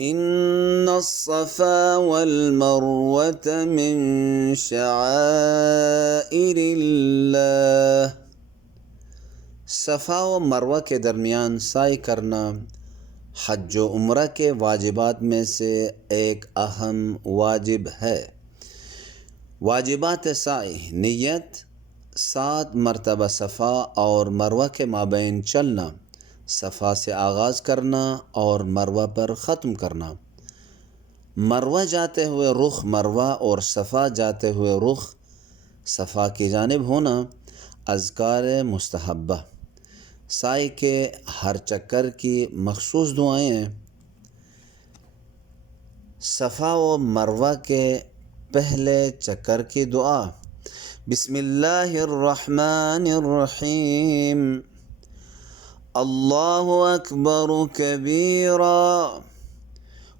إن الصفا والمروة من شعائر الله. صفا و مروہ کے درمیان سعی کرنا حج و عمرہ کے واجبات میں سے ایک اہم واجب ہے۔ واجبات سعی: نیت، 7 مرتبہ صفا اور مروہ کے مابین چلنا، صفا سے آغاز کرنا اور مروہ پر ختم کرنا، مروہ جاتے ہوئے رخ مروہ اور صفا جاتے ہوئے رخ صفا کی جانب ہونا، اذکار مستحبہ، سعی کے ہر چکر کی مخصوص دعائیں ہیں۔ صفا و مروہ کے پہلے چکر کی دعا: بسم اللہ الرحمن الرحیم، اللہ اکبر کبیرا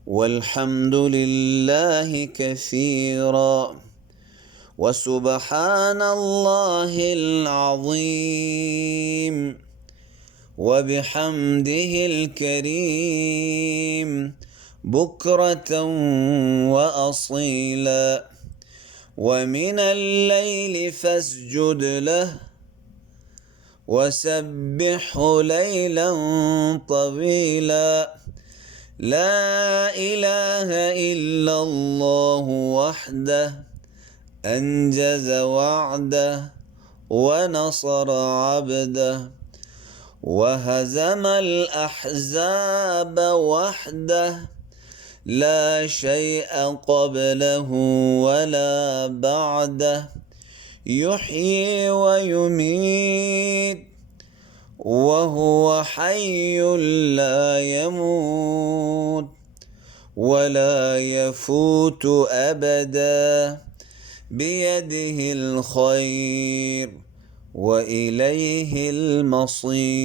والحمد للہ کثیرا وسبحان اللہ العظیم وبحمده الكریم بکرة وأصیلا ومن الليل فاسجد له وسبحه ليلا طويلا لا إله إلا الله وحده أنجز وعده ونصر عبده وهزم الأحزاب وحده لا شيء قبله ولا بعده يحيي ويميت وهو حي لا يموت ولا يفوت أبدا بيده الخير وإليه المصير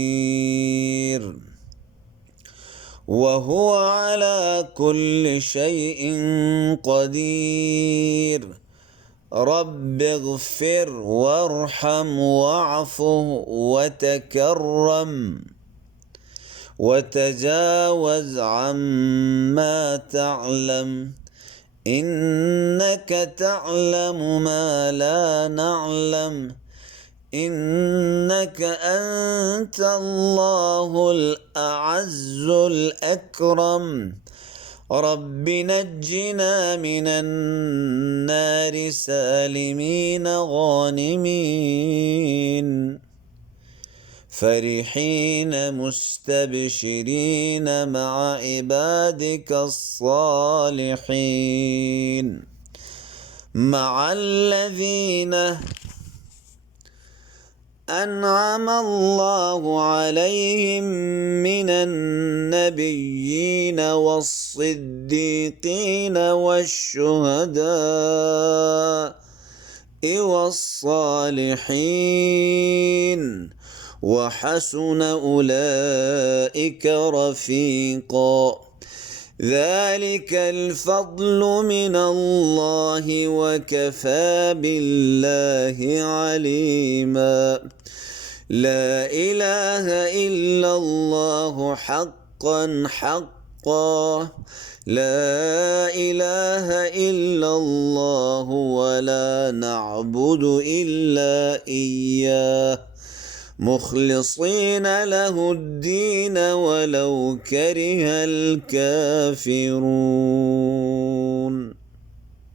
وهو على كل شيء قدير رب اغفر وارحم واعف وتكرم وتجاوز عما تعلم إنك تعلم ما لا نعلم إنك أنت الله الأعز الأكرم رب نجنا من النار سالمين غانمين فرحين مستبشرين مع عبادك الصالحين مع الذين أنعم الله عليهم من النبيين والصديقين والشهداء والصالحين وحسن أولئك رفيقا ذلك الفضل من الله وكفى بالله عليما لا إله إلا الله حقا حقا لا إله إلا الله ولا نعبد إلا إياه مخلصين له الدين ولو كره الكافرون.